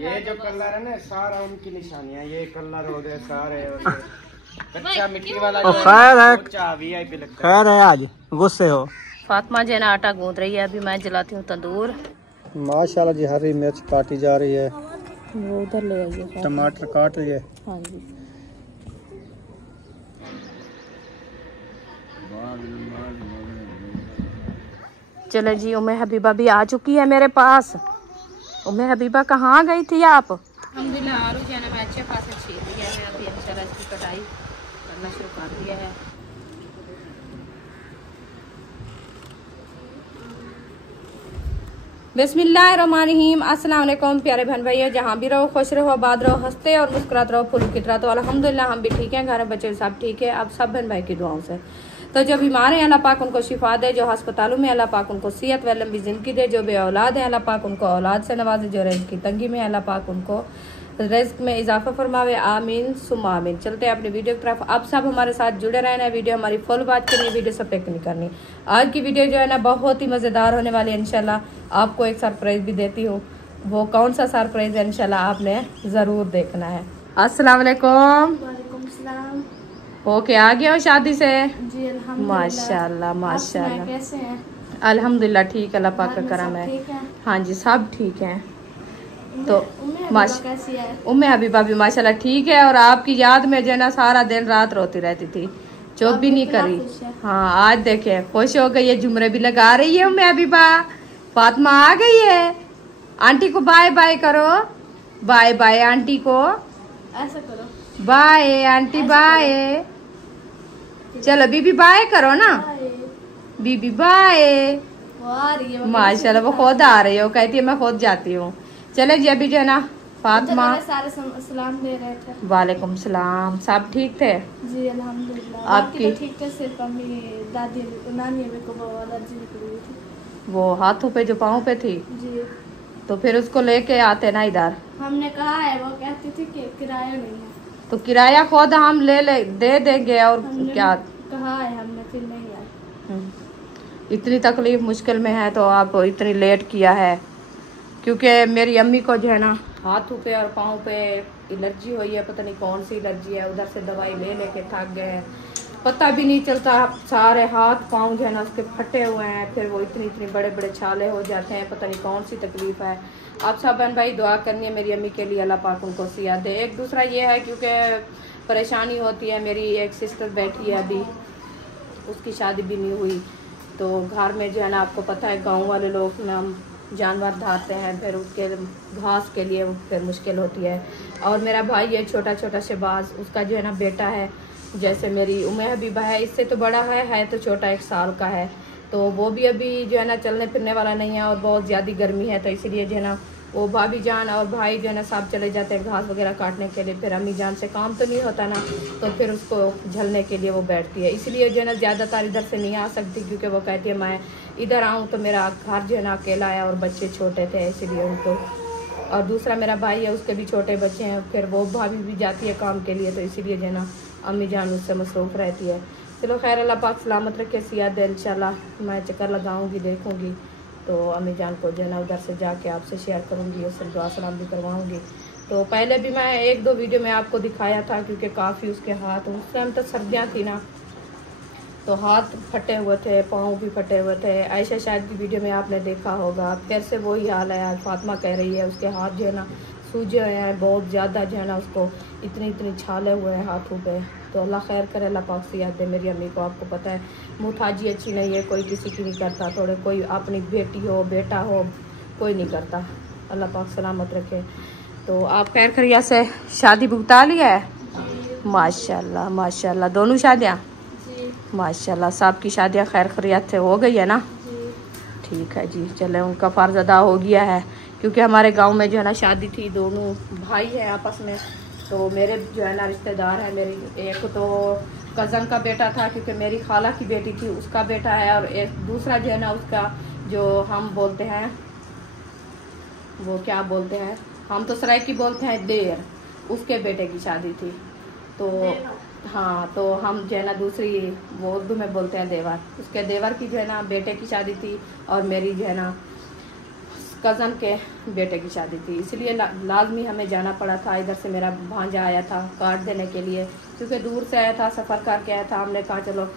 ये जो कलर है ना सारा उनकी निशानियाँ, ये कलर हो गए सारे कच्चा मिट्टी वाला। खैर है आज गुस्से हो। फातिमा जो है ना आटा गूंद रही है, अभी मैं जलाती हूँ तंदूर। माशाल्लाह जी हरी मिर्च काटी जा रही है, वो उधर ले आइए, टमाटर काट लिए। हाँ जी। चलो जी, उम्मे हबीबा भी आ चुकी है मेरे पास। उम्मे हबीबा कहाँ गई थी आप? अल्हम्दुलिल्लाह आलू जो है ना मैं अच्छे खासे छील लिया है, अभी इंशाल्लाह इसकी कटाई करना शुरू कर दिया है। बिस्मिल्लाहिर्रहमानिर्रहीम। अस्सलाम वालेकुम प्यारे बहन भाइयों, जहाँ भी रहो खुश रहो, आबाद रहो, हंसते और मुस्कुराते रहो, फूल की तरह। तो अल्हम्दुलिल्लाह हम भी ठीक हैं, घर में बच्चे सब ठीक है। अब सब बहन भाई की दुआओं से। तो जो बीमार हैं अल्लाह पाक उनको शिफा दे, जो अस्पतालों में अल्लाह पाक उनको सेहत व लंबी जिंदगी दे, जो बे औलाद है अल्लाह पाक उनको औलाद से नवाजे, जो रिज़्क़ की तंगी में अल्लाह पाक उनको रिज़्क़ में इजाफा फरमावे, आमीन सुम्मा आमीन। चलते हैं अपनी वीडियो की तरफ। आप सब हमारे साथ जुड़े रहना है, वीडियो हमारी फुल बात करनी है, वीडियो सब नहीं करनी। आज की वीडियो जो है ना बहुत ही मज़ेदार होने वाली है। इंशाल्लाह आपको एक सरप्राइज भी देती हूँ, वो कौन सा सरप्राइज है इंशाल्लाह आपने ज़रूर देखना है। अस्सलाम वालेकुम। ओके, आ गया हो शादी से? जी अल्हम्दुलिल्लाह। माशाल्लाह माशाल्लाह। कैसे हैं? अल्हम्दुलिल्लाह ठीक, अल्लाह पाक का करम है। हाँ जी सब ठीक हैं। तो उम्मे हबीबा भी माशाल्लाह ठीक है, और आपकी याद में जो है ना सारा दिन रात रोती रहती थी, चुप भी नहीं करी। हाँ आज देखे खुश हो गई है, झुमरे भी लगा रही है उम्मे हबीबा। फातिमा आ गई है, आंटी को बाय बाय करो, बाय बाय आंटी को, ऐसा करो, बाय आंटी बाय। चलो बीबी बाय करो ना, बीबी बाय। माशाल्लाह वो खुद आ रही है, वो कहती है मैं खुद जाती हूँ। चले जी अभी जो है ना फातिमा सारे सलाम दे रहे थे। वालेकुम सलाम। सब ठीक थे? जी अल्हम्दुलिल्लाह। आपकी तो ठीक थे, सिर्फ अम्मी दादी नानी अम्मी को एलर्जी निकली हुई थी, वो हाथों पे जो पाँव पे थी जी। तो फिर उसको लेके आते ना इधर। हमने कहा है, वो कहती थी कि किराया नहीं है, तो किराया खुद हम ले दे देंगे, और क्या कहा है हमने, फिर नहीं आए। इतनी तकलीफ मुश्किल में है तो आप इतनी लेट किया है, क्योंकि मेरी अम्मी को जो है ना हाथों पे और पाँव पे एलर्जी हुई है, पता नहीं कौन सी एलर्जी है। उधर से दवाई ले लेके थक गए हैं, पता भी नहीं चलता, सारे हाथ पाँव जो है ना उसके फटे हुए हैं, फिर वो इतनी इतनी बड़े बड़े छाले हो जाते हैं, पता नहीं कौन सी तकलीफ है। आप सब बहन भाई दुआ करनी है मेरी अम्मी के लिए, अल्लाह पाक उनको सेहत दे। एक दूसरा ये है क्योंकि परेशानी होती है, मेरी एक सिस्टर बैठी है अभी, उसकी शादी भी नहीं हुई, तो घर में जो है ना आपको पता है गाँव वाले लोग ना जानवर धारते हैं, फिर उसके घास के लिए फिर मुश्किल होती है। और मेरा भाई है छोटा छोटा शहबाज, उसका जो है ना बेटा है, जैसे मेरी उम्मे हबीबा है इससे तो बड़ा है तो छोटा 1 साल का है, तो वो भी अभी जो है ना चलने फिरने वाला नहीं है, और बहुत ज़्यादा गर्मी है, तो इसीलिए जो है ना वो भाभी जान और भाई जो है ना सब चले जाते हैं घास वगैरह काटने के लिए। फिर अम्मी जान से काम तो नहीं होता ना, तो फिर उसको झलने के लिए वो बैठती है, इसलिए जो है ना ज़्यादातर इधर से नहीं आ सकती, क्योंकि वो कहती है मैं इधर आऊँ तो मेरा घर जो है ना अकेला है और बच्चे छोटे थे इसलिए उनको। और दूसरा मेरा भाई है, उसके भी छोटे बच्चे हैं, फिर वो भाभी भी जाती है काम के लिए, तो इसीलिए जो है ना अम्मी जान उससे मसरूफ़ रहती है। चलो खैर अल्लाह पाक सलामत रखे, सेहत दे। इंशाल्लाह मैं चक्कर लगाऊंगी, देखूंगी, तो अम्मी जान को जो है ना उधर से जाके आपसे शेयर करूंगी, उससे दुआ सलाम भी करवाऊंगी। तो पहले भी मैं 1-2 वीडियो में आपको दिखाया था, क्योंकि काफ़ी उसके हाथ उस टाइम तो सर्दियाँ थी ना, तो हाथ फटे हुए थे, पाँव भी फटे हुए थे। आयशा शायद की वीडियो में आपने देखा होगा, फिर से वही हाल है। फातिमा कह रही है उसके हाथ जो है ना सूजे हुए हैं बहुत ज़्यादा, जो है ना उसको इतनी इतनी छाले हुए हैं हाथों पे। तो अल्लाह खैर करे, अल्लाह पाक सेहत दे मेरी अम्मी को। आपको पता है मुताजी अच्छी नहीं है, कोई किसी की नहीं करता, थोड़े कोई अपनी बेटी हो बेटा हो कोई नहीं करता, अल्लाह पाक सलामत रखे। तो आप खैर खरिया से शादी भुगता लिया है? माशाल्लाह माशाल्लाह, दोनों शादियाँ माशाल्लाह, सब की शादियाँ खैर खरियत से हो गई है ना? ठीक है जी, चले उनका फ़र्ज़ अदा हो गया है, क्योंकि हमारे गांव में जो है ना शादी थी, दोनों भाई हैं आपस में, तो मेरे जो है ना रिश्तेदार है, मेरी एक तो कज़न का बेटा था, क्योंकि मेरी खाला की बेटी थी उसका बेटा है, और एक दूसरा जो है ना उसका जो हम बोलते हैं वो क्या बोलते हैं, हम तो सराइकी बोलते हैं देर, उसके बेटे की शादी थी। तो हाँ, तो हम जो है ना दूसरी वो उर्दू में बोलते हैं देवर, उसके देवर की जो है ना बेटे की शादी थी, और मेरी जो है ना कज़न के बेटे की शादी थी, इसलिए लाजमी हमें जाना पड़ा था। इधर से मेरा भांजा आया था कार्ड देने के लिए, क्योंकि दूर से आया था, सफ़र करके आया था। हमने कहा चलो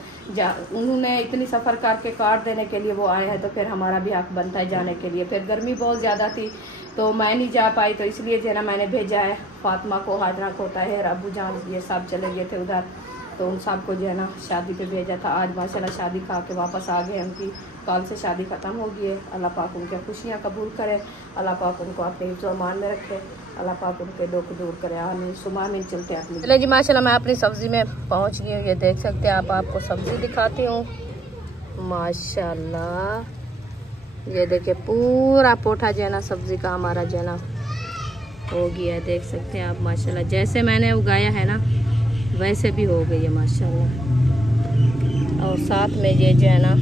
उन्होंने इतनी सफ़र करके कार्ड देने के लिए वो आए हैं, तो फिर हमारा भी हक बनता है जाने के लिए। फिर गर्मी बहुत ज़्यादा थी तो मैं नहीं जा पाई, तो इसलिए जो है ना मैंने भेजा है फातिमा को, हाजरा को, ताहिर, अबू जान ये सब चले गए थे उधर, तो उन सब को जो है ना शादी पे भेजा था। आज माशाल्लाह शादी खा के वापस आ गए उनकी। कल से शादी ख़त्म हो गई है। अल्लाह पाक उनकी खुशियाँ कबूल करे, अल्लाह पाक उनको अपने हिफ्ज़-ओ-अमान में रखे, अल्लाह पाक उनके दुख दूर करे। आमीन सुमा आमीन। चलते हैं चले जी। माशाल्लाह मैं अपनी सब्ज़ी में पहुंच गई हूँ। ये देख सकते हैं आप, आपको सब्ज़ी दिखाती हूँ। माशाल्लाह ये देखिए पूरा पोठा जो है ना सब्ज़ी का हमारा जो है ना हो गया है। देख सकते हैं आप माशाल्लाह, जैसे मैंने उगाया है ना वैसे भी हो गई है माशाल्लाह। और साथ में ये जो है ना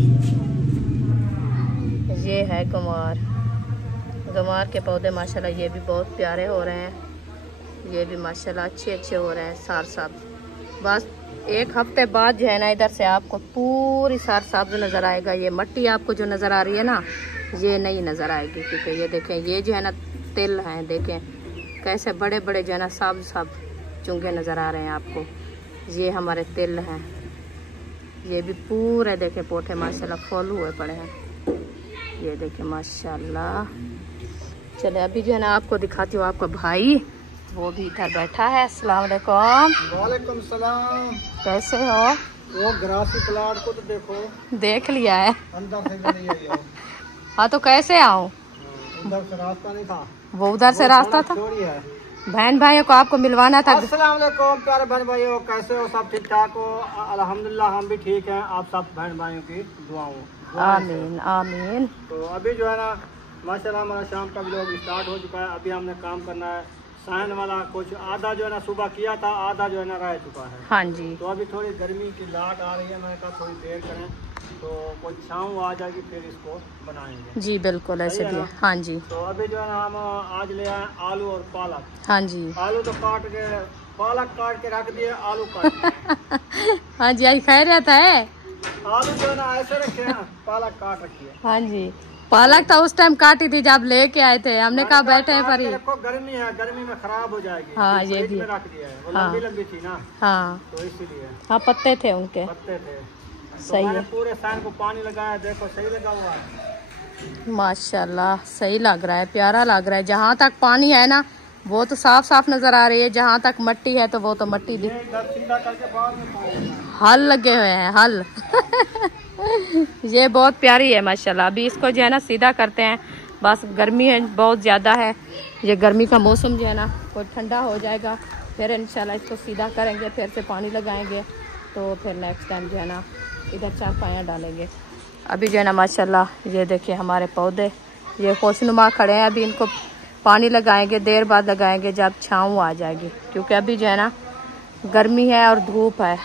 ये है गमार के पौधे माशाल्लाह, ये भी बहुत प्यारे हो रहे हैं। ये भी माशाल्लाह अच्छे हो रहे हैं सार सब्ज। बस एक हफ्ते बाद जो है ना इधर से आपको पूरी सार सब्ज नज़र आएगा। ये मिट्टी आपको जो नज़र आ रही है ना ये नहीं नज़र आएगी, क्योंकि ये देखें ये जो है ना तिल हैं, देखें कैसे बड़े बड़े जो है ना सब चुंगे नज़र आ रहे हैं आपको। ये हमारे तिल हैं, ये भी पूरे देखें पोठे माशाल्लाह फूल हुए पड़े हैं। ये देखें माशाल्लाह। चले अभी जो है ना आपको दिखाती हूँ, आपका भाई वो भी इधर बैठा है। अस्सलाम वालेकुम। वालेकुम सलाम। कैसे हो? वो ग्रासी प्लाट को तो देखो, देख लिया है अंदर से नहीं आई हो। हाँ तो कैसे आऊँ? अंदर से रास्ता नहीं था, वो उधर से रास्ता था। चोरी है। बहन भाइयों को आपको मिलवाना था। अस्सलाम वालेकुम प्यारे बहन भाइयों, कैसे हो? सब ठीक ठाक हो? अल्हम्दुलिल्लाह हम भी ठीक हैं। आप सब बहन भाइयों की दुआओं। आमीन आमीन। तो अभी जो है ना माशाल्लाह हमारा शाम का व्लॉग स्टार्ट हो चुका है। अभी हमने काम करना है सायन वाला, कुछ आधा जो है ना सुबह किया था, आधा जो है ना रह चुका है। हाँ जी। तो अभी थोड़ी गर्मी की लाट आ रही है, मैंने कहा थोड़ी देर करें तो कुछ शाम आ जाएगी फिर इसको बनाएंगे। जी बिल्कुल ऐसे भी। हाँ जी। तो अभी जो है ना हम आज ले आए आलू और पालक। हाँ जी। आलू तो काट के, पालक काट के रख दिए, आलू काट हाँ जी, आज खैरियत है। आलू जो है ना ऐसे रखे हैं, पालक काट रखी है। हाँ जी, पालक तो उस टाइम काटी थी जब लेके आए थे, हमने कहा बैठे हैं पर ही। गर्मी है, गर्मी में खराब हो जाएगी। हाँ ये भी रख दिया है, वो हाँ। लंबी लंबी थी ना, हाँ तो इसीलिए। हाँ पत्ते थे उनके, पत्ते थे। सही है। पूरे फैन को पानी लगाया, देखो सही लगा हुआ है माशाल्लाह। सही लग रहा है, प्यारा लग रहा है। जहाँ तक पानी है ना वो तो साफ साफ नजर आ रही है, जहाँ तक मिट्टी है तो वो तो मिट्टी सीधा करके बाद में पानी हल लगे हुए हैं, हल ये बहुत प्यारी है माशाल्लाह। अभी इसको जो है ना सीधा करते हैं, बस गर्मी है बहुत ज़्यादा है। ये गर्मी का मौसम जो है ना वो ठंडा हो जाएगा, फिर इंशाल्लाह इसको सीधा करेंगे, फिर से पानी लगाएंगे, तो फिर नेक्स्ट टाइम जो है ना इधर चारपाइयाँ डालेंगे। अभी जो है ना माशाल्लाह ये देखिए हमारे पौधे ये खुशनुमा खड़े हैं। अभी इनको पानी लगाएंगे, देर बाद लगाएंगे जब छाँव आ जाएगी, क्योंकि अभी जो है ना गर्मी है और धूप है।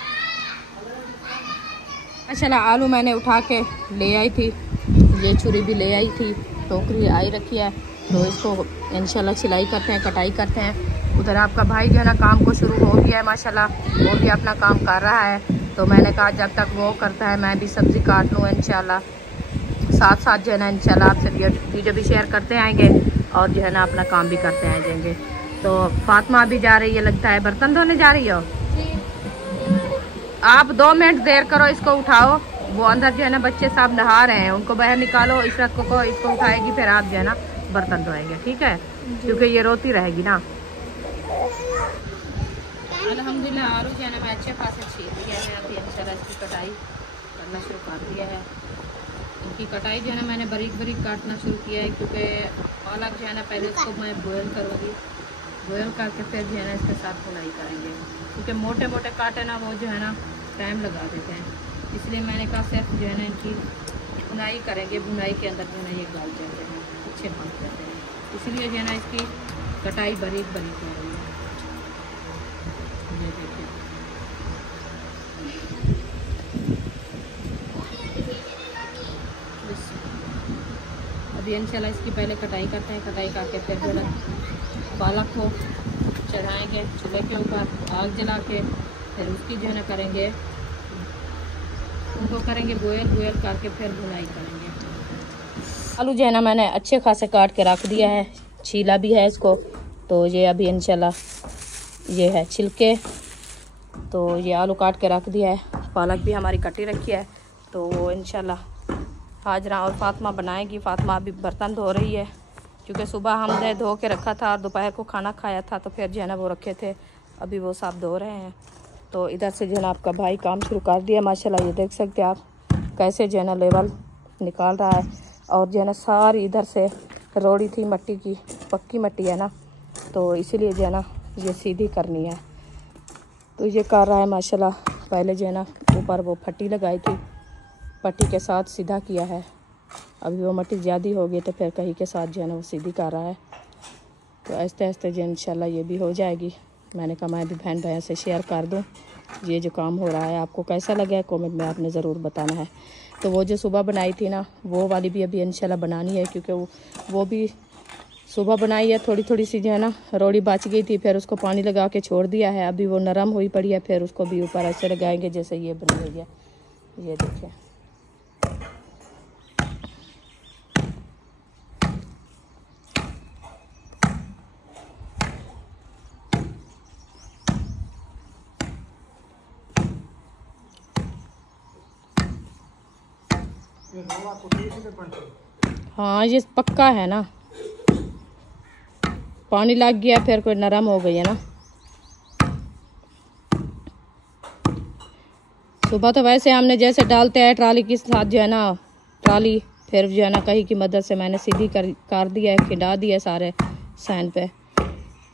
माशाल्लाह आलू मैंने उठा के ले आई थी, ये छुरी भी ले आई थी, टोकरी आई रखी है, तो इसको इंशाल्लाह सिलाई करते हैं, कटाई करते हैं। उधर आपका भाई जो है ना काम को शुरू हो गया है माशाल्लाह, वो भी अपना काम कर रहा है। तो मैंने कहा जब तक वो करता है मैं भी सब्ज़ी काट लूँ इंशाल्लाह, साथ साथ जो है ना इंशाल्लाह आपसे वीडियो भी शेयर करते आएंगे और जो है ना अपना काम भी करते आ जाएंगे। तो फातिमा भी जा रही है, लगता है बर्तन धोने जा रही हो। आप 2 मिनट देर करो, इसको उठाओ, वो अंदर जो है ना बच्चे सब नहा रहे हैं, उनको बाहर निकालो, इशरत को इसको उठाएगी, फिर आप जो है ना बर्तन धोएंगे, ठीक है, क्योंकि ये रोती रहेगी ना। अल्हम्दुलिल्लाह आलू जो है ना मैं अच्छे खासे छील दिया है। अभी इंशाल्लाह इसकी कटाई करना शुरू कर दिया है। इनकी कटाई जो है ना मैंने बारीक बारीक काटना शुरू किया है, क्योंकि पालक जो है ना पहले इसको मैं बॉयल करूँगी, बॉयल करके फिर जो है ना इसके साथ बुनाई करेंगे, क्योंकि मोटे मोटे काटे ना वो जो है ना टाइम लगा देते हैं, इसलिए मैंने कहा सिर्फ जो है ना इनकी बुनाई करेंगे, बुनाई के अंदर जो है ना ये गल जाते हैं, अच्छे पक जाते हैं, इसलिए जो है ना इसकी कटाई बारीक बारीक हो रही है। ये देखिए अभी इंशाल्लाह इसकी पहले कटाई करते हैं, कटाई करके फिर जो है पालक को चढ़ाएंगे चूल्हे के ऊपर, आग जला के, फिर उसकी जो है ना करेंगे, उनको करेंगे बॉयल, बॉयल करके फिर भुनाई करेंगे। आलू जो है ना मैंने अच्छे खासे काट के रख दिया है, छीला भी है इसको। तो ये अभी इंशाल्लाह ये है छिलके। तो ये आलू काट के रख दिया है, पालक भी हमारी कटी रखी है। तो वो इंशाल्लाह हाजरा और फातिमा बनाएगी। फातिमा अभी बर्तन धो रही है, क्योंकि सुबह हमने धो के रखा था और दोपहर को खाना खाया था, तो फिर जो है ना वो रखे थे, अभी वो साफ धो रहे हैं। तो इधर से जो है ना आपका भाई काम शुरू कर दिया माशाल्लाह। ये देख सकते हैं आप कैसे जो है ना लेवल निकाल रहा है। और जो है ना सारी इधर से रोड़ी थी मट्टी की, पक्की मट्टी है ना, तो इसीलिए जो है ना ये सीधी करनी है। तो ये कर रहा है माशाल्लाह। पहले जो है ना ऊपर वो फट्टी लगाई थी, पट्टी के साथ सीधा किया है। अभी वो मट्टी ज़्यादा हो गई तो फिर कहीं के साथ जो है ना वो सीधी कर रहा है। तो आहिस्ते आहिस्ते जो इंशाल्लाह ये भी हो जाएगी। मैंने कहा मैं भी बहन भाइयों से शेयर कर दूं ये जो काम हो रहा है। आपको कैसा लगा है कमेंट में आपने ज़रूर बताना है। तो वो जो सुबह बनाई थी ना वो वाली भी अभी इंशाल्लाह बनानी है, क्योंकि वो भी सुबह बनाई है। थोड़ी थोड़ी सी जो है ना रोड़ी बच गई थी, फिर उसको पानी लगा के छोड़ दिया है। अभी वो नरम हुई पड़ी है, फिर उसको भी ऊपर ऐसे लगाएंगे जैसे ये बनी हुई है। ये देखिए हाँ ये पक्का है ना, पानी लग गया फिर कोई नरम हो गई है ना। सुबह तो वैसे हमने जैसे डालते हैं ट्राली के साथ जो है ना, ट्राली फिर जो है ना कहीं की मदद से मैंने सीधी कर दिया है, खिंडा दिया सारे सैन पे।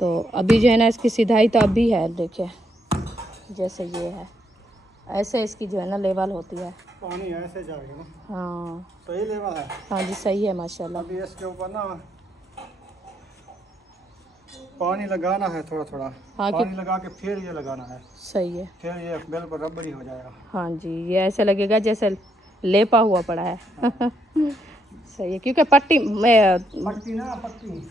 तो अभी जो है ना इसकी सीधाई तो अभी है, देखिए जैसे ये है ऐसे इसकी जो है ना लेवल होती है। पानी ऐसे जाएगा ना। हाँ सही लेवल है। हाँ जी सही है माशाल्लाह। अभी इसके ऊपर ना पानी लगाना है थोड़ा थोड़ा। हाँ पानी लगा के फिर ये लगाना है, सही है। फिर ये बिल्कुल रबड़ी हो जाएगा। हाँ जी ये ऐसे लगेगा जैसे लेपा हुआ पड़ा है। सही है, क्योंकि मट्टी ना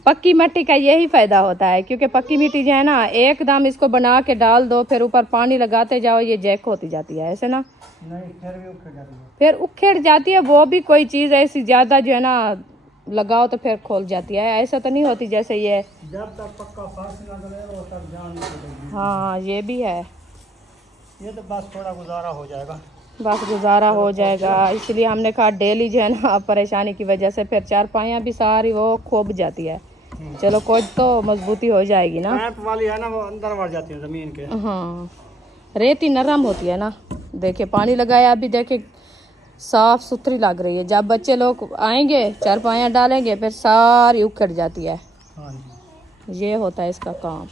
पक्की मिट्टी का यही फायदा होता है। क्योंकि पक्की मिट्टी जो है ना एकदम इसको बना के डाल दो, फिर ऊपर पानी लगाते जाओ, ये जैक होती जाती है ऐसे ना। नहीं फिर भी उखड़ जाती है। फिर उखड़ जाती है, वो भी कोई चीज़ ऐसी ज़्यादा जो है ना लगाओ तो फिर खोल जाती है। ऐसा तो नहीं होती जैसे ये। जब तक पक्का फर्श ना डलेगा तब जान नहीं पड़ेगी। हाँ ये भी है। ये तो बस थोड़ा गुजारा हो जाएगा। बस गुजारा हो जाएगा, इसलिए हमने कहा डेली जो है ना परेशानी की वजह से फिर चारपाइयाँ भी सारी वो खोब जाती है। चलो कुछ तो मजबूती हो जाएगी ना। पाइप वाली है ना वो अंदर बढ़ जाती है ज़मीन के। हाँ रेती नरम होती है ना। देखिए पानी लगाया अभी, देखिए साफ सुथरी लग रही है। जब बच्चे लोग आएंगे चारपाइयाँ डालेंगे फिर सारी उखड़ जाती है। हाँ ये होता है इसका काम।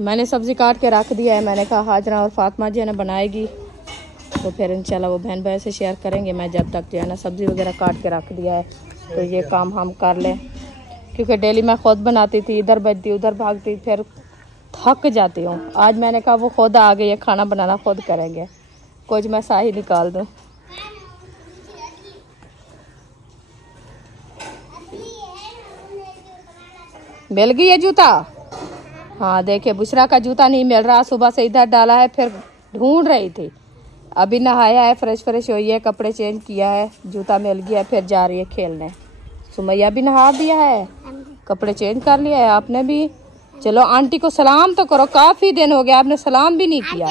मैंने सब्ज़ी काट के रख दिया है। मैंने कहा हाजरा और फातिमा जो है ना बनाएगी, तो फिर इंशाल्लाह वो बहन भाई से शेयर करेंगे। मैं जब तक जो है ना सब्ज़ी वगैरह काट के रख दिया है, तो ये काम हम कर लें। क्योंकि डेली मैं खुद बनाती थी, इधर बजती उधर भागती, फिर थक जाती हूँ। आज मैंने कहा वो खुद आ गई है, खाना बनाना खुद करेंगे, कुछ मैं साही निकाल दूँ। मिल गई है जूता? हाँ देखिए बुशरा का जूता नहीं मिल रहा, सुबह से इधर डाला है, फिर ढूंढ रही थी। अभी नहाया है, फ्रेश हुई है, कपड़े चेंज किया है, जूता मिल गया, फिर जा रही है खेलने। सुमैया भी नहा दिया है, कपड़े चेंज कर लिया है, आपने भी। चलो आंटी को सलाम तो करो, काफी दिन हो गया आपने सलाम भी नहीं किया।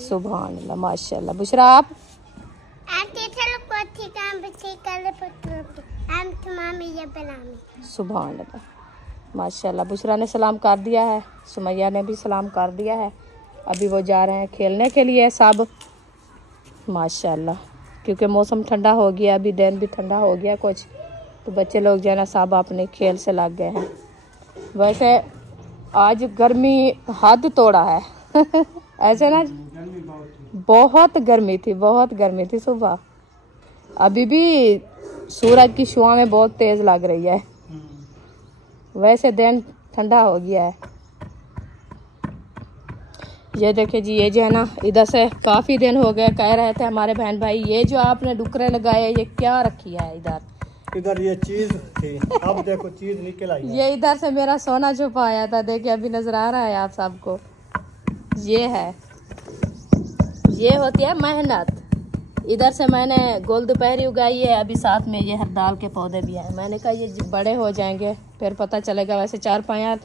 सुभान अल्लाह माशाल्लाह। बुशरा आप? सुभान अल्लाह माशाल्लाह। बुशरा ने सलाम कर दिया है, सुमैया ने भी सलाम कर दिया है। अभी वो जा रहे हैं खेलने के लिए सब माशाल्लाह। क्योंकि मौसम ठंडा हो गया, अभी दिन भी ठंडा हो गया कुछ, तो बच्चे लोग जो है ना सब अपने खेल से लग गए हैं। वैसे आज गर्मी हद तोड़ा है। ऐसे ना बहुत गर्मी थी सुबह। अभी भी सूरज की शुआएं बहुत तेज लग रही है। वैसे दिन ठंडा हो गया है। ये देखिए जी, ये जो है ना इधर से काफ़ी दिन हो गए कह रहे थे हमारे बहन भाई, ये जो आपने डुकरे लगाए ये क्या रखी है इधर? इधर ये चीज थी, अब देखो चीज निकल आई है। ये इधर से मेरा सोना छुपाया था, देखिए अभी नजर आ रहा है आप सबको। ये है, ये होती है मेहनत। इधर से मैंने गोल दोपहरी उगाई है, अभी साथ में ये हरदाल के पौधे भी हैं। मैंने कहा ये बड़े हो जाएंगे फिर पता चलेगा। वैसे 4-5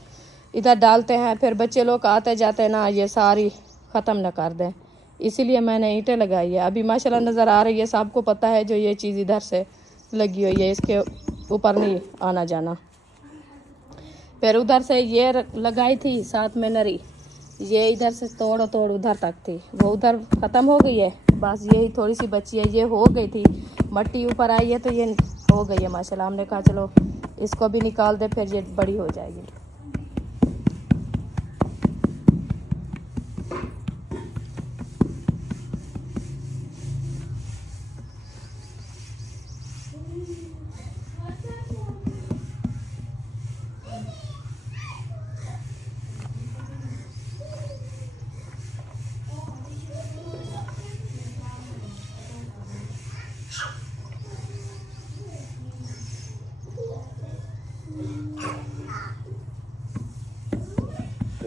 इधर डालते हैं, फिर बच्चे लोग आते जाते ना ये सारी ख़त्म न कर दें, इसीलिए मैंने ईंटें लगाई है। अभी माशाल्लाह नज़र आ रही है, सबको पता है जो ये चीज़ इधर से लगी हुई है, इसके ऊपर नहीं आना जाना। फिर उधर से ये लगाई थी साथ में नरी, ये इधर से तोड़ उधर तक थी, वो उधर ख़त्म हो गई है, बस यही थोड़ी सी बची है। ये हो गई थी, मट्टी ऊपर आई है तो ये हो गई है माशाल्लाह। हमने कहा चलो इसको भी निकाल दे, फिर ये बड़ी हो जाएगी।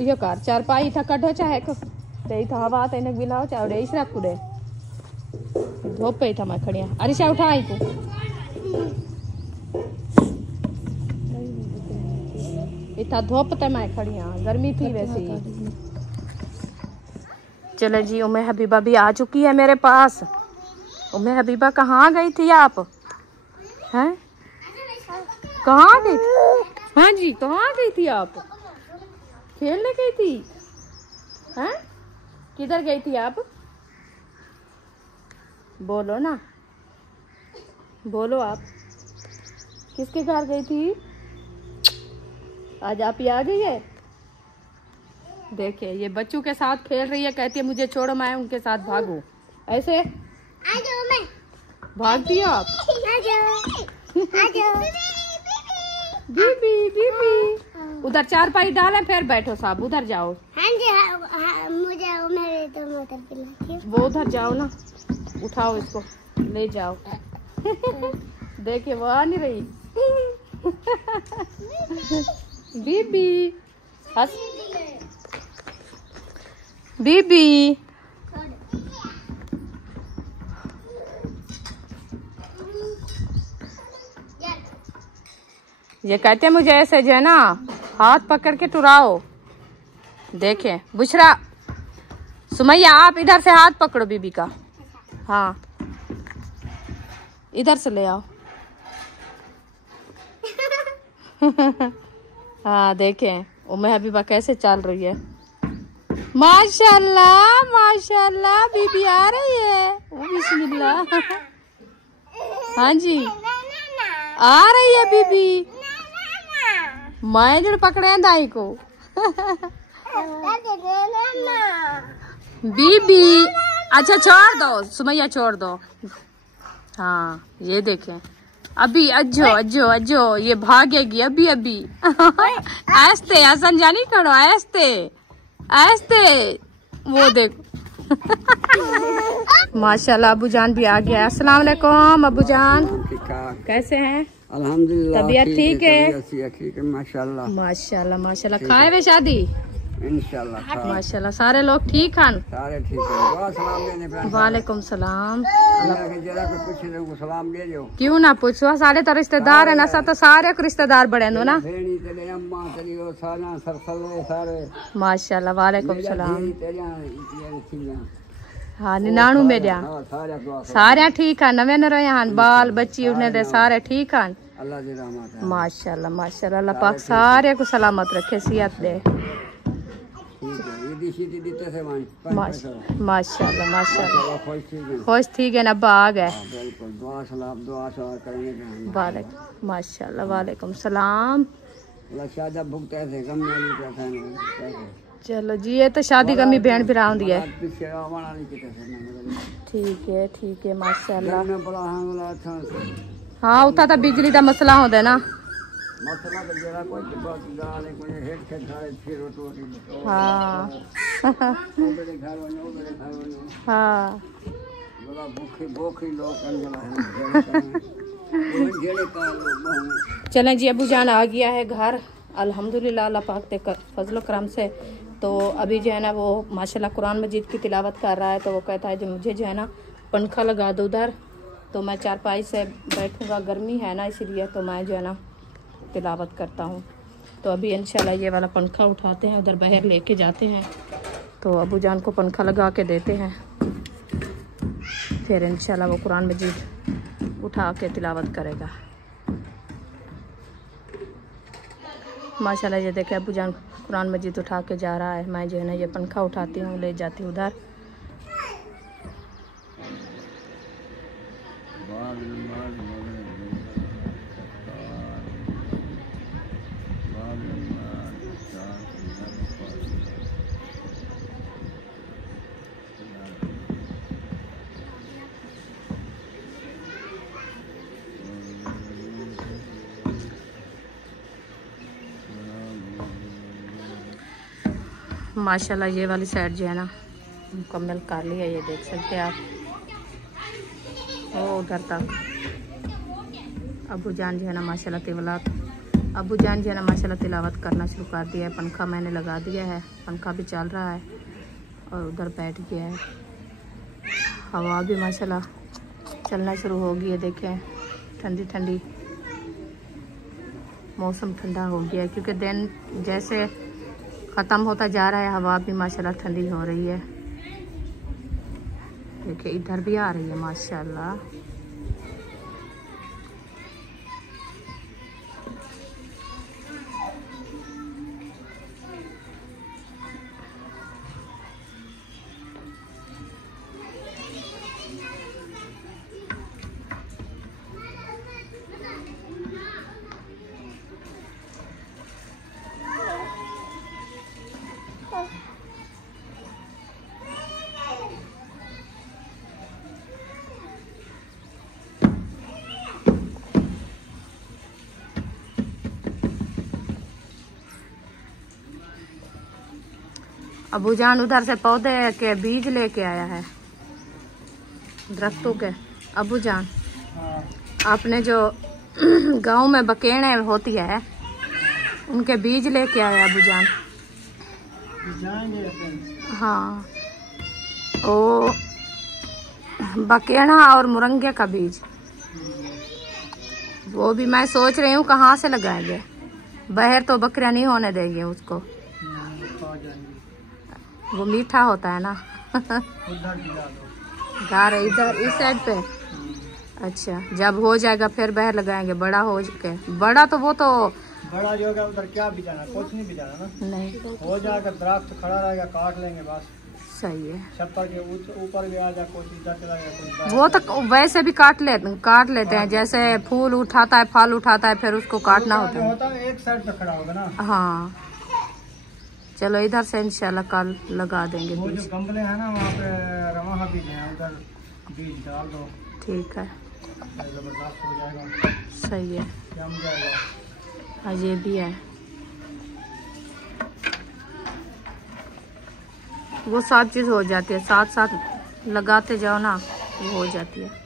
यो कार 4 था कढ़ो चाहे को ते था हवा ते ने बिलाओ चावड़े इसरा कुडे धोप पे था मैं खड़िया अरिशा उठाई को इतना धोप ते मैं खड़िया, गर्मी थी वैसे। चलो जी, उम्मे हबीबा भी आ चुकी है मेरे पास। उम्मे हबीबा कहाँ गई थी आप? हैं कहाँ गई थी? हाँ जी कहाँ गई थी आप? खेलने गई थी? हैं किधर गई थी आप? बोलो ना, बोलो आप किसके घर गई थी? आज आप ही आ गई है। देखिए ये बच्चों के साथ खेल रही है, कहती है मुझे छोड़ो मैं उनके साथ भागूं। ऐसे आ जाओ, मैं भागती हो आप? आ जाओ बीबी बीबी उधर 4 डाले फिर बैठो साहब, उधर जाओ। हाँ जी हाँ, मुझे मेरे तो मोटर पिलाती है। वो उधर जाओ ना, उठाओ इसको ले जाओ। देखिए वो आ नहीं रही। बीबी हंस, बीबी ये कहते हैं मुझे ऐसे जो है ना हाथ पकड़ के टुराओ। देखें बुशरा, सुमैया आप इधर से हाथ पकड़ो बीबी का, हाँ इधर से ले आओ। हाँ देखें उम्मे हबीबा कैसे चल रही है। माशाल्लाह माशाल्लाह बीबी आ रही है। ओ बिस्मिल्लाह। हाँ जी आ रही है बीबी। मैं जो पकड़े दाई को। बीबी अच्छा छोड़ दो सुमैया, छोड़ दो। हाँ ये देखें अभी अज्जो अज्जो अज्जो ये भागेगी अभी अभी। ऐसे हसन जानी करो, ऐसे ऐसे वो देखो। माशाल्लाह अबू जान भी आ गया। अस्सलाम वालेकुम अबू जान, कैसे हैं? अल्हम्दुलिल्लाह तबीयत ठीक है? ठीक है माशाल्लाह माशाल्लाह माशाल्लाह। खाए वे शादी? इंशाल्लाह माशाल्लाह सारे लोग ठीक हैं? सारे ठीक है। वालेकुम सलाम। जरा कुछ लोग सलाम दे दो। क्यों ना पूछो, सारे तो रिश्तेदार है ना, तो सारे को रिश्तेदार बड़े नो ना। माशाल्लाह वालेकुम सलाम। हाँ निनाणु मेरिया सारे ठीक है, नवे नरो यहाँ बाल बच्ची उन्हें दे सारे ठीक हैं। माशाल्लाह माशाल्लाह, अल्लाह पाक सारे को सलामत रखे, सेहत दे। माशाल्लाह माशाल्लाह खुश थी गए ना, आ गए। माशाल्लाह वालेकुम सलाम। चलो जी ये तो शादी कमी बहन भी राउंड है। ठीक है माशाल्लाह। हाँ उतना तो बिजली का मसला होता है ना। हाँ हाँ चलें जी, अबू जान आ गया है घर अल्हम्दुलिल्लाह अल्लाह पाक के फजल करम से। तो अभी जो है ना वो माशाल्लाह कुरान मजीद की तिलावत कर रहा है। तो वो कहता है जो मुझे जो है ना पंखा लगा दो उधर, तो मैं चारपाई से बैठूंगा, गर्मी है ना इसलिए तो मैं जो है ना तिलावत करता हूँ। तो अभी इंशाल्लाह ये वाला पंखा उठाते हैं, उधर बाहर लेके जाते हैं, तो अबू जान को पंखा लगा के देते हैं, फिर इंशाल्लाह वो कुरान मजीद उठा के तिलावत करेगा। माशाल्लाह ये देखे अबू जान कुरान मजीद उठा के जा रहा है। मैं जो है ना ये पंखा उठाती हूँ, ले जाती हूँ उधर। माशाल्लाह ये वाली साइड जो है ना मुकम्मल कर लिया, ये देख सकते हैं आप, वो उधर तक। अबू जान जो है ना माशाल्लाह तिलावत करना शुरू कर दिया है। पंखा मैंने लगा दिया है, पंखा भी चल रहा है और उधर बैठ गया है। हवा भी माशाल्लाह चलना शुरू हो गई है, देखें ठंडी ठंडी, मौसम ठंडा हो गया है क्योंकि दिन जैसे ख़त्म होता जा रहा है, हवा भी माशाल्लाह ठंडी हो रही है। देखिए इधर भी आ रही है माशाल्लाह। अबू जान उधर से पौधे के बीज लेके आया है, दरख्तों के। अबू जान आपने जो गांव में बकेड़े होती है उनके बीज लेके आया अबू जान। हाँ, ओ बकेड़ा और मुरंगे का बीज, वो भी मैं सोच रही हूँ कहाँ से लगाएंगे। बाहर तो बकरियां नहीं होने देंगे उसको, वो मीठा होता है ना। घर इधर इस साइड पे। अच्छा, जब हो जाएगा फिर बाहर लगाएंगे, बड़ा हो के। बड़ा तो वो तो बड़ा जो होगा उधर क्या बिजाना, कुछ नहीं बिजाना ना। नहीं हो जाएगा, दरख्त खड़ा रहेगा, काट लेंगे बस। सही है, छप्पर के ऊपर भी आ जाए, कुछ इधर चला गया। वो तो वैसे भी काट लेते हैं, जैसे फूल उठाता है, फल उठाता है, फिर उसको काटना होता है। एक साइड पे खड़ा होगा ना। हाँ चलो इधर से इंशाल्लाह कल लगा देंगे वो बीज। जो गमले हैं ना वहाँ पे रवा बीज है, उधर बीज डाल दो। ठीक है, जबरदस्त हो जाएगा, सही है, जम जाएगा। हाँ ये भी है, वो सब चीज़ हो जाती है, साथ साथ लगाते जाओ ना, वो हो जाती है।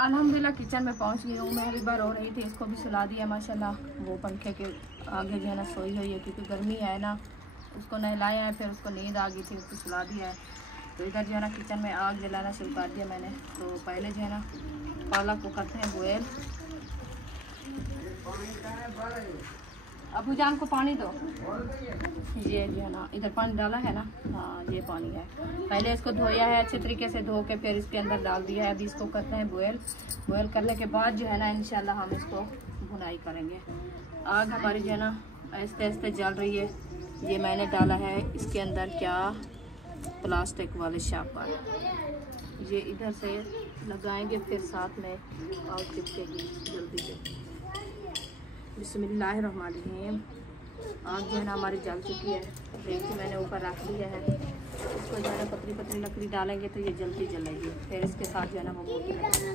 अल्हम्दुलिल्लाह किचन में पहुंच गई हूँ। मैं अभी बार हो रही थी, इसको भी सुला दिया माशाल्लाह। वो पंखे के आगे जो है ना सोई हुई है क्योंकि गर्मी है ना, उसको नहलाया है, फिर उसको नींद आ गई थी, उसको सुला दिया है। तो इधर जो है ना किचन में आग जलाना शुरू कर दिया मैंने। तो पहले जो है ना पालक को करते हैं बॉयल। अबू जान को पानी दो, ये जो है ना इधर पानी डाला है ना, हाँ ये पानी है। पहले इसको धोया है अच्छे तरीके से, धो के फिर इसके अंदर डाल दिया है। अभी इसको करते हैं बॉयल। बॉयल करने के बाद जो है ना इंशाल्लाह हम इसको भुनाई करेंगे। आग हमारी जो है ना आहिस्ते आहिस्ते जल रही है। ये मैंने डाला है इसके अंदर क्या, प्लास्टिक वाले शापर, ये इधर से लगाएंगे, फिर साथ में आग चिपकेगी जल्दी से। बिस्मिल्लाहिर्रहमानिर्रहीम। आग जो है ना हमारी जल चुकी है, देखिए मैंने ऊपर रख दिया है। इसको जो है ना पतली पतली लकड़ी डालेंगे तो ये जल्दी जलेगी। फिर इसके साथ जो है ना वो मोटी रखेंगे।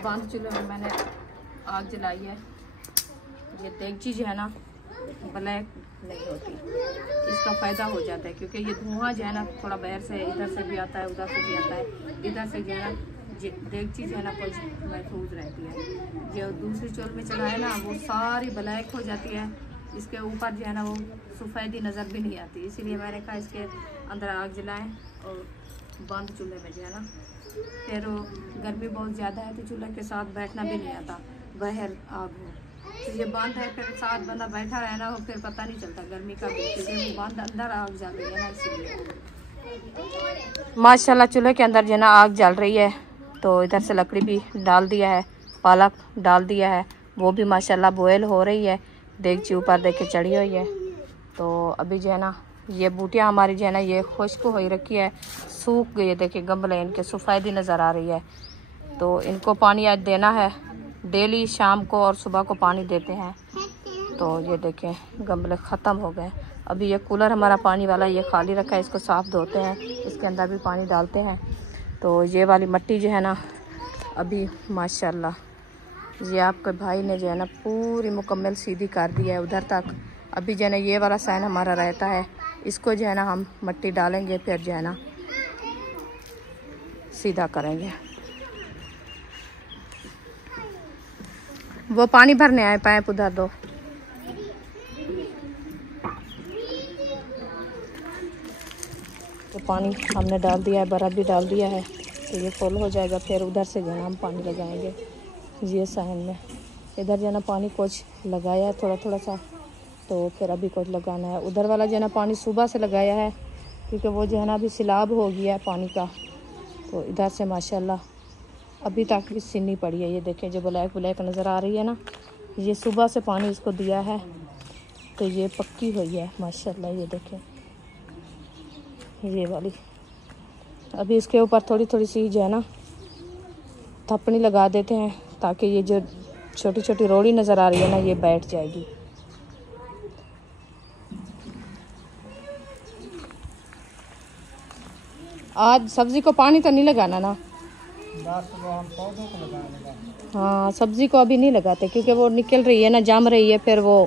बंद चूल्हे में मैंने आग जलाई है। ये देगची जो है ना ब्लैक नहीं होती, इसका फ़ायदा हो जाता है क्योंकि ये धुआं जो है ना थोड़ा बाहर से इधर से भी आता है, उधर से भी आता है, इधर से जो है ना देगची जो है ना कुछ महफूज रहती है। जो दूसरी चूल्हे में चढ़ाए ना वो सारी ब्लैक हो जाती है, इसके ऊपर जो है ना वो सफ़ेदी नज़र भी नहीं आती। इसीलिए मैंने कहा इसके अंदर आग जलाएं और बंद चूल्हे में जो है ना, फिर वो गर्मी बहुत ज़्यादा है तो चूल्हे के साथ बैठना भी नहीं आता, बाहर आग हो। तो ये बंद है, फिर साथ बंदा बैठा रहे ना फिर पता नहीं चलता गर्मी का भी, क्योंकि वो बंद अंदर आग जल रही है ना इसीलिए। माशाल्लाह चूल्हे के अंदर जो है ना आग जल रही है। तो इधर से लकड़ी भी डाल दिया है, पालक डाल दिया है, वो भी माशाल्लाह बॉयल हो रही है। देगची ऊपर देखे चढ़ी हुई है। तो अभी जो है ना ये बूटियाँ हमारी जो है ना ये खुश्क हो रखी है, सूख गई है। देखिए गमले इनके सफ़ेदी नज़र आ रही है। तो इनको पानी आज देना है, डेली शाम को और सुबह को पानी देते हैं। तो ये देखें गमले ख़त्म हो गए। अभी ये कूलर हमारा पानी वाला ये खाली रखा है, इसको साफ़ धोते हैं, इसके अंदर भी पानी डालते हैं। तो ये वाली मिट्टी जो है ना अभी माशाल्लाह ये आपके भाई ने जो है ना पूरी मुकम्मल सीधी कर दी है उधर तक। अभी जो है ना ये वाला साइन हमारा रहता है, इसको जो है ना हम मिट्टी डालेंगे, फिर जो है ना सीधा करेंगे। वो पानी भरने आए, पाइप उधर दो। तो पानी हमने डाल दिया है, बर्फ़ भी डाल दिया है, तो ये फुल हो जाएगा। फिर उधर से जो है ना हम पानी लगाएंगे ये साइन में। इधर जो है ना पानी कुछ लगाया है थोड़ा थोड़ा सा, तो फिर अभी कुछ लगाना है। उधर वाला जो है ना पानी सुबह से लगाया है क्योंकि वो जो है ना अभी सैलाब हो गया है पानी का। तो इधर से माशाल्लाह अभी तक भी सीनी पड़ी है। ये देखें जो ब्लैक ब्लैक नज़र आ रही है ना, ये सुबह से पानी इसको दिया है तो ये पक्की हुई है माशाल्लाह। ये देखें ये वाली। अभी इसके ऊपर थोड़ी थोड़ी सी जो है ना थपनी लगा देते हैं ताकि ये जो छोटी छोटी रोड़ी नज़र आ रही है ना ये बैठ जाएगी। आज सब्ज़ी को पानी तो नहीं लगाना ना, बस वो हम पौधों को लगाएंगे। हाँ सब्ज़ी को अभी नहीं लगाते क्योंकि वो निकल रही है ना, जम रही है, फिर वो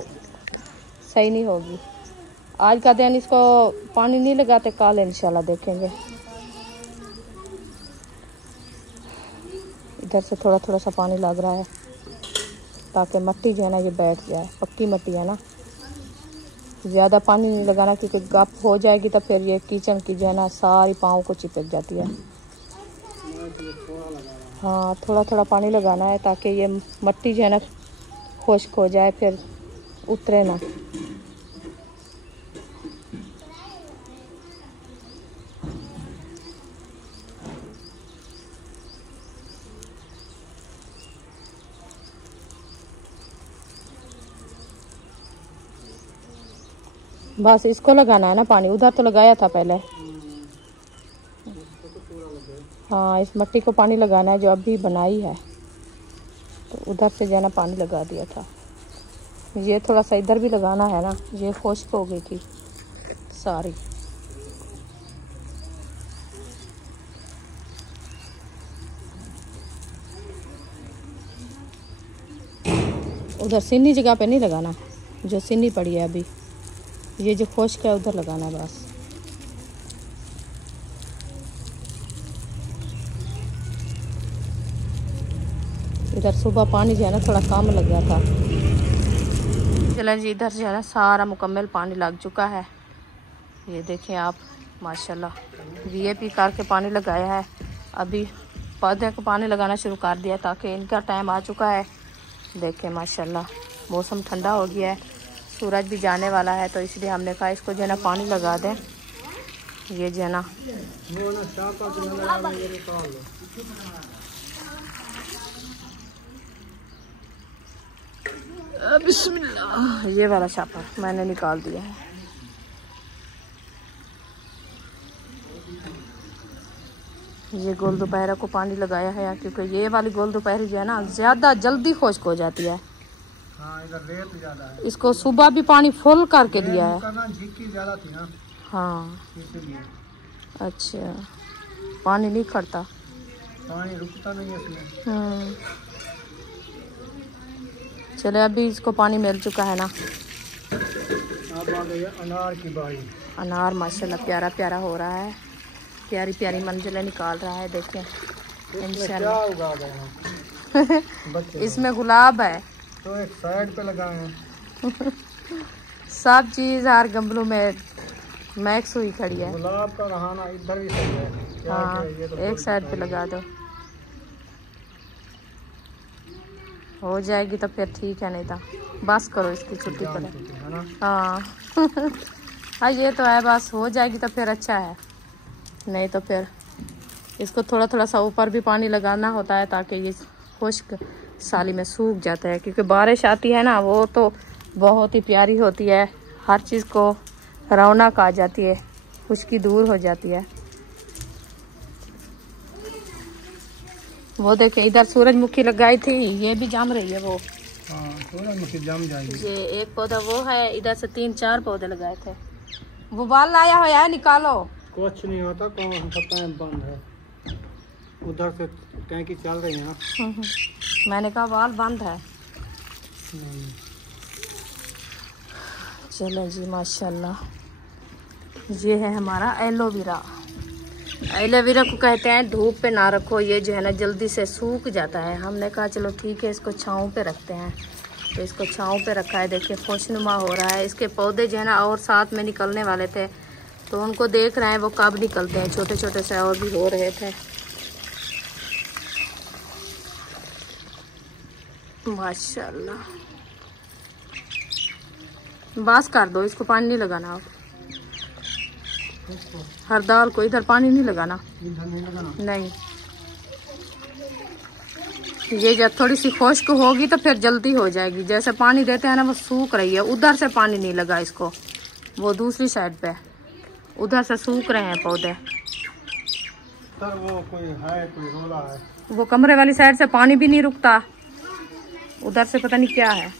सही नहीं होगी। आज का दिन इसको पानी नहीं लगाते, कल इंशाल्लाह देखेंगे। इधर से थोड़ा थोड़ा सा पानी लग रहा है ताकि मिट्टी जो है ना ये बैठ जाए, पक्की मिट्टी है ना। ज़्यादा पानी नहीं लगाना क्योंकि गप हो जाएगी तो फिर ये किचन की जो है ना सारी पाँव को चिपक जाती है। हाँ थोड़ा थोड़ा पानी लगाना है ताकि ये मिट्टी जो है ना खुश्क हो जाए, फिर उतरे ना। बस इसको लगाना है ना पानी, उधर तो लगाया था पहले। हाँ इस मिट्टी को पानी लगाना है जो अभी बनाई है, तो उधर से जो है ना पानी लगा दिया था। ये थोड़ा सा इधर भी लगाना है ना, ये खुश्क हो गई थी सारी। उधर सीनी जगह पे नहीं लगाना, जो सीनी पड़ी है अभी, ये जो खुश्क है उधर लगाना है बस। इधर सुबह पानी जो है ना थोड़ा कम लग गया था। चलें जी, इधर जो है ना सारा मुकम्मल पानी लग चुका है। ये देखें आप माशाल्लाह वीआईपी करके पानी लगाया है। अभी पौधे को पानी लगाना शुरू कर दिया ताकि इनका टाइम आ चुका है। देखें माशाल्लाह मौसम ठंडा हो गया है, सूरज भी जाने वाला है, तो इसलिए हमने कहा इसको जो है ना पानी लगा दें। ये जो है ना बिस्मिल्लाह, ये वाला छापा मैंने निकाल दिया है। ये गोल दोपहर को पानी लगाया है क्योंकि ये वाली गोल दोपहर जो है ना ज़्यादा जल्दी खुश्क हो जाती है। हाँ, इधर रेत ज़्यादा है। इसको सुबह भी पानी फुल करके दिया है। झिक्की ज़्यादा थी ना, हाँ इसीलिए। अच्छा, पानी नहीं खड़ता। पानी रुकता नहीं है इसमें। चले अभी इसको पानी मिल चुका है ना। अब आ गई अनार की बारी। अनार माशाल्लाह प्यारा प्यारा हो रहा है, प्यारी प्यारी मंजिलें निकाल रहा है। देखें इंशाल्लाह क्या उगा गए हैं बच्चे। इसमें गुलाब है तो एक साइड पे लगाए हैं। सब चीज़ हर गमलों में मैक्स हुई खड़ी है। गुलाब का रहाना इधर भी सही है। क्या हाँ ये तो एक साइड पे लगा दो, हो जाएगी तो फिर ठीक है, नहीं तो बस करो इसकी छुट्टी पर। है ना। हाँ हाँ ये तो है, बस हो जाएगी तो फिर अच्छा है, नहीं तो फिर इसको थोड़ा थोड़ा सा ऊपर भी पानी लगाना होता है ताकि ये खुश्क साली में सूख जाता है। क्योंकि बारिश आती है ना, वो तो बहुत ही प्यारी होती है, हर चीज़ को रौनक आ जाती है, खुश्की दूर हो जाती है। वो देखे इधर सूरजमुखी लगाई थी, ये भी जम रही है। वो हाँ सूरजमुखी जम जाएगी। ये एक पौधा वो है, इधर से 3-4 पौधे लगाए थे। वो बाल लाया हो यार, निकालो। कुछ नहीं होता, कौन सा पैप बंद है, उधर से टैंकी चल रही है ना। मैंने कहा बाल बंद है। चलो जी माशाल्लाह, ये है हमारा एलोवेरा। एलोवेरा को कहते हैं धूप पे ना रखो, ये जो है ना जल्दी से सूख जाता है। हमने कहा चलो ठीक है इसको छाँव पे रखते हैं, तो इसको छाँव पे रखा है। देखिए खुशनुमा हो रहा है। इसके पौधे जो है ना और साथ में निकलने वाले थे, तो उनको देख रहे हैं वो कब निकलते हैं। छोटे छोटे से और भी हो रहे थे माशाल्लाह। बस कर दो, इसको पानी नहीं लगाना। आप हर दाल को इधर पानी नहीं लगाना, इधर नहीं लगाना। नहीं। ये जब थोड़ी सी खुश्क होगी तो फिर जल्दी हो जाएगी। जैसे पानी देते हैं ना, वो सूख रही है। उधर से पानी नहीं लगा इसको, वो दूसरी साइड पे उधर से सूख रहे हैं पौधे। सर वो कोई है, कोई रोला है। वो कमरे वाली साइड से पानी भी नहीं रुकता, उधर से पता नहीं क्या है।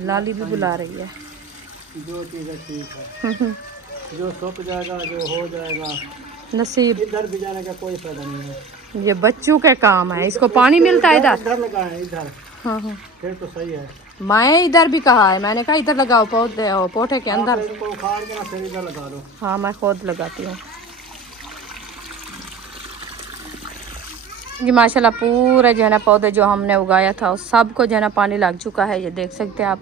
लाली भी बुला रही है। जो चीज़ ठीक है, जो सूख जाएगा, जो हो जाएगा नसीब। इधर भी जाने का कोई फायदा नहीं है। ये बच्चों के काम है, इसको पानी मिलता है इधर। इधर लगाए इधर, हाँ हाँ फिर तो सही है। मैं इधर भी कहा है, मैंने कहा इधर लगाओ पौधे, पोठे के अंदर। आप इसको उखाड़ के ना फिर इधर लगा दो। हाँ मैं खुद लगाती हूँ। ये माशाल्लाह पूरे जो है ना पौधे जो हमने उगाया था उस सब को जो है ना पानी लग चुका है। ये देख सकते हैं आप,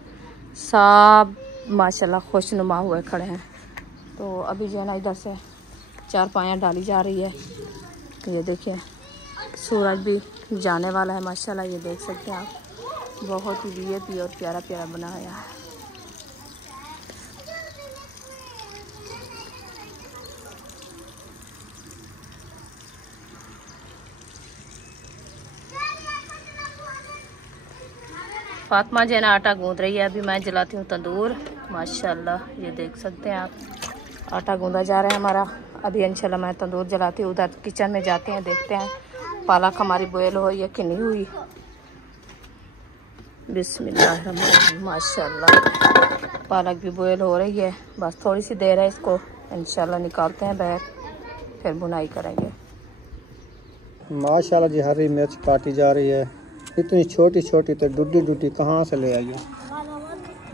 सब माशाल्लाह खुशनुमा हुए खड़े हैं। तो अभी जो है ना इधर से 4 पायाँ डाली जा रही है। ये देखिए सूरज भी जाने वाला है माशाल्लाह। ये देख सकते हैं आप, बहुत ही वीआईपी और प्यारा प्यारा बनाया है। फातिमा जो है ना आटा गूंद रही है, अभी मैं जलाती हूँ तंदूर माशाल्लाह। ये देख सकते हैं आप, आटा गूंदा जा रहा है हमारा। अभी इंशाल्लाह मैं तंदूर जलाती हूँ, उधर किचन में जाते हैं, देखते हैं पालक हमारी बॉयल हो या कि नहीं हुई। बिस्मिल्लाह माशाल्लाह, पालक भी बॉयल हो रही है, बस थोड़ी सी देर है, इसको इंशाल्लाह निकालते हैं बाहर, फिर बुनाई करेंगे। माशाल्लाह जी, हरी मिर्च काटी जा रही है। इतनी छोटी छोटी तो डुड्डी डुड्डी कहाँ से ले आई है?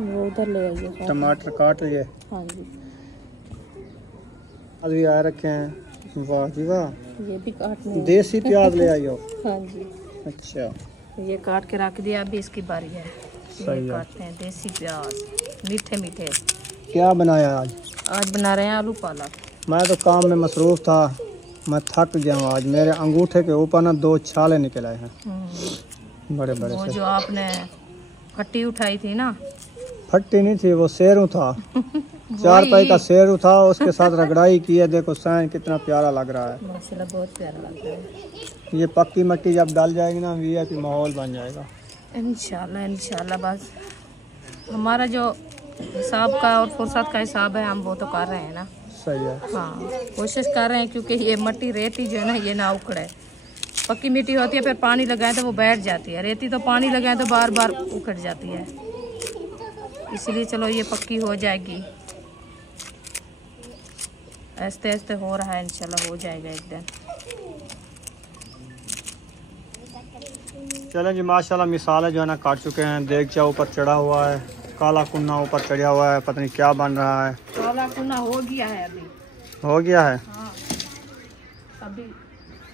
वो उधर ले आइए। टमाटर काट लिए। हाँ जी, प्याज भी आ रखे हैं। वाह जी वाह, ये भी काटने हैं। देसी प्याज ले आई हो? हाँ जी, अच्छा, ये काट के रख दिया, अभी इसकी बारी है। सही ये है। काटते हैं देसी प्याज, मीठे मीठे। क्या बनाया आज? आज बना रहे हैं आलू पालक। मैं तो काम में मसरूफ था, मैं थक गया हूँ आज। मेरे अंगूठे के ऊपर ना 2 छाले निकल आए हैं, बड़े बड़े वो से। जो आपने फट्टी उठाई थी ना, फट्टी नहीं थी, वो शेरू था। 4 पाई का शेरू था, उसके साथ रगड़ाई की है। देखो सैन कितना प्यारा लग रहा है माशाल्लाह, बहुत प्यारा लग रहा है। ये पक्की मट्टी जब डल जाएगी ना, वीआईपी माहौल बन जाएगा इंशाल्लाह इंशाल्लाह। बस हमारा जो हिसाब का और फुर्सत का हिसाब है, हम वो तो कर रहे हैं ना। सही है। हाँ, कोशिश कर रहे हैं, क्योंकि ये मट्टी रेती जो है ना, ये ना उखड़े। पक्की मिट्टी होती है, फिर पानी लगाएं तो वो बैठ जाती है। रेती तो पानी लगाएं तो बार बार उखड़ जाती है, इसलिए चलो ये पक्की हो जाएगी। आहिस्ते आहिस्ते हो रहा है, इंशाल्लाह हो जाएगा एक दिन। चलें जी, माशाल्लाह मिसाले जो है ना काट चुके हैं। देगचा ऊपर चढ़ा हुआ है, काला कुन्ना ऊपर चढ़ा हुआ है, पता नहीं क्या बन रहा है। काला कुना हो गया है अभी। हो गया है? हाँ अभी।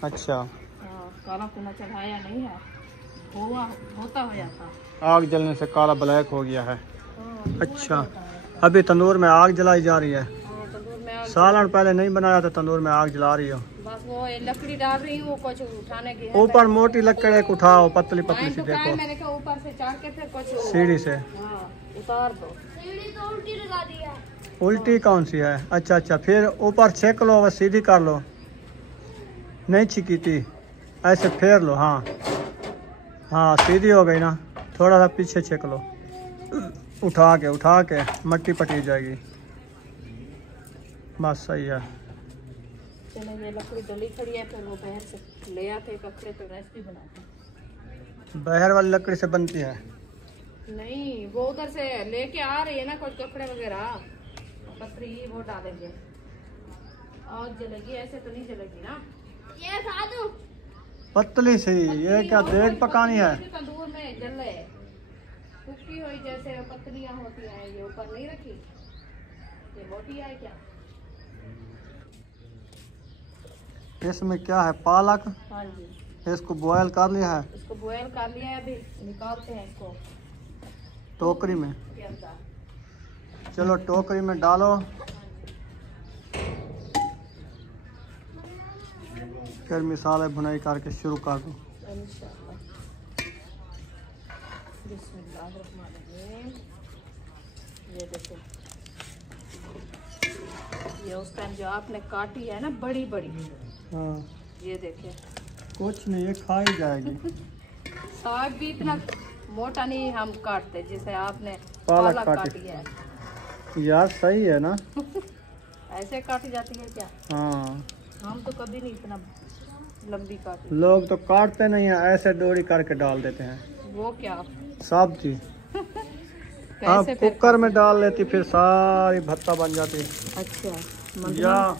अच्छा, हाँ, काला कुना चढ़ाया नहीं है, होता हो जाता। आग जलने से काला ब्लैक हो गया है। हाँ, अच्छा, अभी तंदूर में आग जलाई जा रही है। तंदूर में सालन पहले नहीं बनाया था, तंदूर में आग जला रही हो। बस वो लकड़ी डाल रही हूँ, कुछ उठाने की। ऊपर मोटी लकड़ एक उठाओ, पतली पतली सी। देखो मैंने कहा ऊपर से चढ़ के फिर कुछ सीढ़ी से उतार दो। सीढ़ी तो उल्टी लगा दी है। उल्टी कौन सी है? अच्छा अच्छा, फिर ऊपर छेक लो, बस सीधी कर लो। नहीं छिकी थी, ऐसे फेर लो। हाँ हाँ, सीधी हो गई ना। थोड़ा सा पीछे छेक लो, उठा के मट्टी पटी जाएगी। बस सही है। चलो ये लकड़ी डली खड़ी है, फिर वो बहर से ले आते कपड़े तो रेसिपी बनाते। बहर वाली लकड़ी से बनती है? नहीं, वो उधर से लेके आ रही है ना कुछ कपड़े वगैरह, पतरी वो डालेंगे। आग जलेगी, ऐसे तो नहीं जलेगी ना। ये साधु पतली सी। ये क्या देग पकानी है? तंदूर में जले कुकी हुई जैसे पतलियां होती हैं, ये ऊपर नहीं रखी, ये मोटी है क्या? इसमें क्या है? पालक। हाँ जी, इसको बॉयल कर लिया है, इसको बॉयल कर लिया है, अभी निकालते हैं इसको टोकरी में। के अंदर। चलो टोकरी में डालो, फिर मिसाले भुनाई करके शुरू कर दो। इंशाअल्लाह। बिस्मिल्लाहिर्रहमानिर्रहीम। ये देखो, ये उस टाइम जो आपने काटी है ना बड़ी बड़ी, हाँ, ये देखिए। कुछ नहीं, ये खाई जाएगी। साग भी इतना मोटा नहीं हम काटते जैसे आपने पालक पालक काटी। काटी है। यार सही है ना? ऐसे काटी जाती है क्या? हाँ, हम तो कभी नहीं इतना लंबी काटी। लोग तो काटते नहीं है, ऐसे डोरी करके डाल देते हैं। वो क्या सब्जी आप कैसे फिर? कुकर में डाल लेती, फिर सारी भत्ता बन जाती। अच्छा, या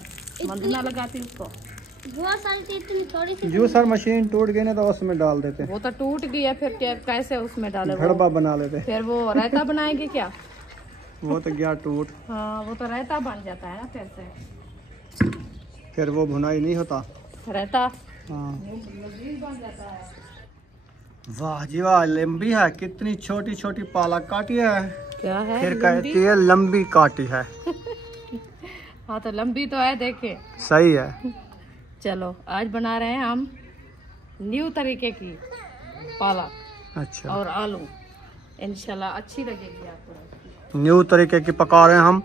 मंदना लगाती उसको। बहुत सारी चीज इतनी थोड़ी सी। जूसर मशीन टूट गई ना तो उसमें डाल देते, वो तो टूट गई है, फिर कैसे उसमें डाले? वो घड़बा बना लेते। फिर वो रायता बनाएंगे क्या? वो तो गया टूट, हाँ, वो तो रायता बन जाता है ना फिर से। फिर वो भुनाई नहीं होता। रायता हाँ, लजीज बन जाता है। वाह जी वाह, लंबी है। कितनी छोटी छोटी पालक काटी है, क्या है? फिर कहती है लंबी काटी है। हाँ तो लंबी तो है, देखे। सही है। चलो आज बना रहे हैं हम न्यू तरीके की पालक अच्छा, और आलू। इंशाल्लाह अच्छी लगेगी आपको। न्यू तरीके की पका रहे हैं हम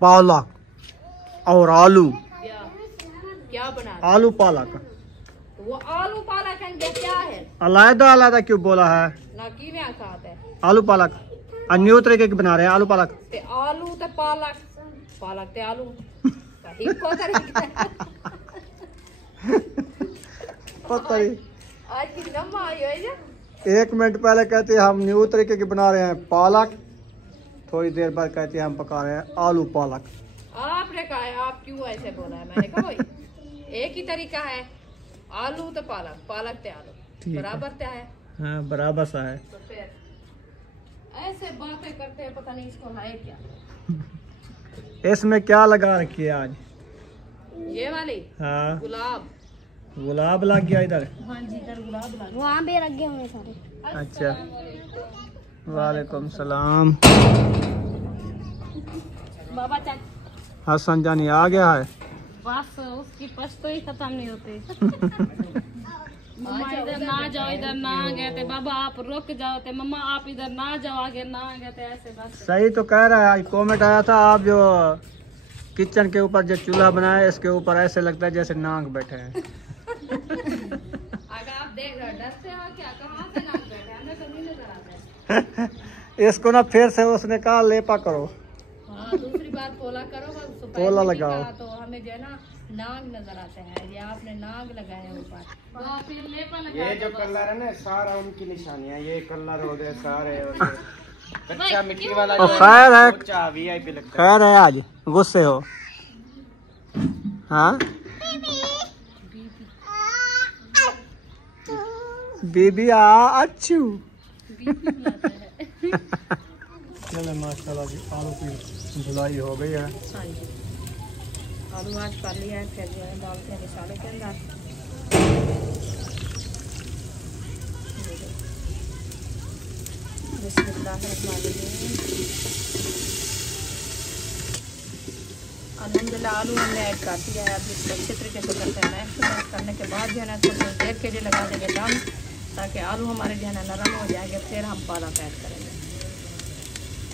पालक और आलू। क्या बना रहे? आलू पालक। तो वो आलू पालक है, ये क्या है? अलग अलग क्यों बोला है? ना की ने खाते हैं आलू पालक न्यू तरीके की बना रहे हैं। आलू पालक ते आलू ते पालक, पालक ते आलू इको तरीके। पता नहीं, आज की लम्बा आई है ये। 1 मिनट पहले कहते हैं हम न्यू तरीके की बना रहे हैं पालक, थोड़ी देर बाद कहते हैं हम पका रहे हैं आलू पालक। आपने कहा है, आप क्यों ऐसे बोला है? मैंने कहा भाई एक ही तरीका है, आलू तो पालक, पालक ते आलू बराबर क्या है? हाँ, बराबर सा है। तो फिर ऐसे बातें करते हैं, पता नहीं इसको है क्या। इसमें क्या लगा रखी है आज? ये वाली हाँ, गुलाब। गुलाब लग गया इधर। हाँ जी, इधर गुलाब लगा। वहाँ भी रख गए होंगे सारे। अच्छा, वालेकुम सलाम। बाबा चाचा हसन जानी आ गया है। बस उसकी पश्तो ही खत्म नहीं होती। मम्मा इधर ना जाओ, इधर ना गए थे बाबा, आप रुक जाओ थे मम्मा, आप इधर ना जाओ, आगे ना गए थे, ऐसे बस। सही तो कह रहा है। आज कमेंट आया था, आप जो किचन के ऊपर जो चूल्हा बनाया है इसके ऊपर ऐसे लगता है जैसे नाग बैठे हैं। अगर आप देख रहे डरते हो क्या? कहाँ से नाग बैठे? हमें तो नहीं नजर आता। इसको ना फिर से उसने कहा लेपा करो। हाँ, दूसरी बार पोला करो, बस पोला लगाओ। तो हमें जो है ना नाग नजर आते हैं। ये आपने नाग लगाए हैं ऊपर, तो फिर लेपा लगा। ये जो कलर है ना सारा उनकी निशानियां, ये कलर हो गए सारे। और ये कच्चा मिट्टी वाला और खैर है, अच्छा VIP लगता है। खैर है आज गुस्से हो? हाँ, बीबी आ अच्छू। चले माशाल्लाह जी, आलू की धुलाई हो गई है। हाँ जी, आलू आज कर लिया है, फिर जो है डालते हैं मसाले के अंदर। अल्हम्दुलिल्लाह आलू हमने ऐड कर दिया है। अब इसको अच्छे तरीके से करते हैं। मैश करने के बाद जो है ना इसको थोड़ी देर के लिए लगा देंगे दम, ताकि आलू हमारे जो है ना नरम हो जाएंगे। फिर हम पालक ऐड करेंगे।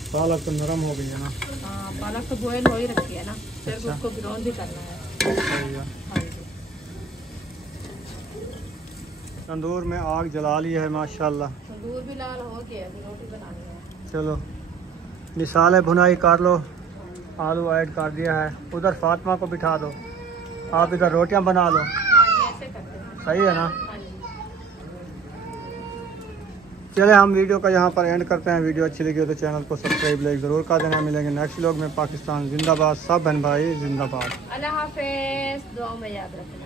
पालक तो नरम हो गई है ना? हाँ, पालक तो बॉयल हो ही रखी है ना, फिर अच्छा। उसको ग्राउंड भी करना है। सही है। हाँ जी, तंदूर में आग जला ली है माशाल्लाह। तंदूर भी लाल हो गया, अभी रोटी बनानी है। चलो मिसाले भुनाई कर लो, आलू ऐड कर दिया है। उधर फातिमा को बिठा दो, आप इधर रोटियां बना लो। हाँ जी, ऐसे करते हैं। सही है ना? हाँ जी, चले हम वीडियो का यहाँ पर एंड करते हैं। वीडियो अच्छी लगी हो तो चैनल को सब्सक्राइब लाइक ज़रूर कर देना। मिलेंगे नेक्स्ट व्लॉग में। पाकिस्तान जिंदाबाद, सब बहन भाई जिंदाबाद। अल्लाह हाफिज़, दुआ में याद रखना।